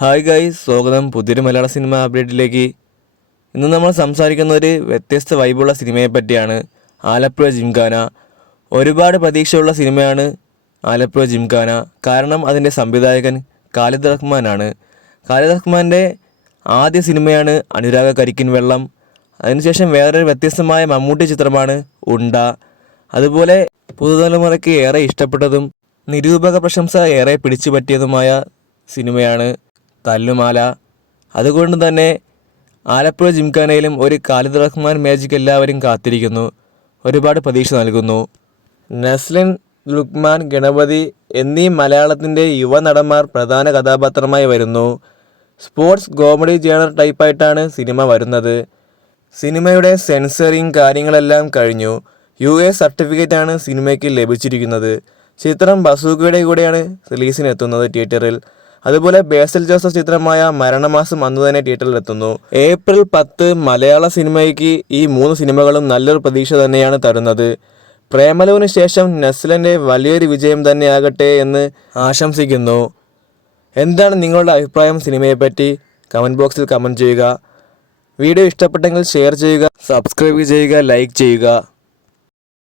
Hi guys, സ്വാഗതം പുതിയൊരു മലയാള cinema അപ്ഡേറ്റിലേക്ക്. ഇന്ന് നമ്മൾ സംസാരിക്കുന്ന ഒരു വ്യത്യസ്ത വൈബുള്ള സിനിമയെ പറ്റിയാണ്. ആലപ്പുഴ ജിംഖാന. ഒരുപാട് പ്രതീക്ഷയുള്ള സിനിമയാണ് ആലപ്പുഴ ജിംഖാന. കാരണം അതിൻ്റെ സംവിധായകൻ ഖാലിദ് റഹ്മാനാണ്. ഖാലിദ് റഹ്മാൻ്റെ ആദ്യ സിനിമയാണ് അനുരാഗ കരിക്കിൻ വെള്ളം. അതിനുശേഷം വേറൊരു വ്യത്യസ്തമായ മമ്മൂട്ടി ചിത്രമാണ് ഉണ്ട. അതുപോലെ പുതുതലമുറയ്ക്ക് ഏറെ ഇഷ്ടപ്പെട്ടതും നിരൂപക പ്രശംസ ഏറെ പിടിച്ചു പറ്റിയതുമായ സിനിമയാണ് തല്ലുമാല. അതുകൊണ്ട് തന്നെ ആലപ്പുഴ ജിംഖാനയിലും ഒരു ഖാലിദ് റഹ്മാൻ മാജിക് എല്ലാവരും കാത്തിരിക്കുന്നു, ഒരുപാട് പ്രതീക്ഷ നൽകുന്നു. നസ്ലിൻ, ലുക്മാൻ, ഗണപതി എന്നീ മലയാളത്തിൻ്റെ യുവനടന്മാർ പ്രധാന കഥാപാത്രമായി വരുന്നു. സ്പോർട്സ് കോമഡി ജേണർ ടൈപ്പായിട്ടാണ് സിനിമ വരുന്നത്. സിനിമയുടെ സെൻസറിങ് കാര്യങ്ങളെല്ലാം കഴിഞ്ഞു. UA സർട്ടിഫിക്കറ്റാണ് സിനിമയ്ക്ക് ലഭിച്ചിരിക്കുന്നത്. ചിത്രം ബസൂക്കയുടെ കൂടെയാണ് റിലീസിനെത്തുന്നത് തിയേറ്ററിൽ. അതുപോലെ ബേസിൽ ജോസഫ് ചിത്രമായ മരണമാസം അന്ന് തന്നെ തിയേറ്ററിലെത്തുന്നു. ഏപ്രിൽ 10 മലയാള സിനിമയ്ക്ക് ഈ 3 സിനിമകളും നല്ലൊരു പ്രതീക്ഷ തന്നെയാണ് തരുന്നത്. പ്രേമലുവിന് ശേഷം നസ്ലിൻ്റെ വലിയൊരു വിജയം തന്നെയാകട്ടെ എന്ന് ആശംസിക്കുന്നു. എന്താണ് നിങ്ങളുടെ അഭിപ്രായം സിനിമയെപ്പറ്റി? കമൻറ്റ് ബോക്സിൽ കമൻറ്റ് ചെയ്യുക. വീഡിയോ ഇഷ്ടപ്പെട്ടെങ്കിൽ ഷെയർ ചെയ്യുക, സബ്സ്ക്രൈബ് ചെയ്യുക, ലൈക്ക് ചെയ്യുക.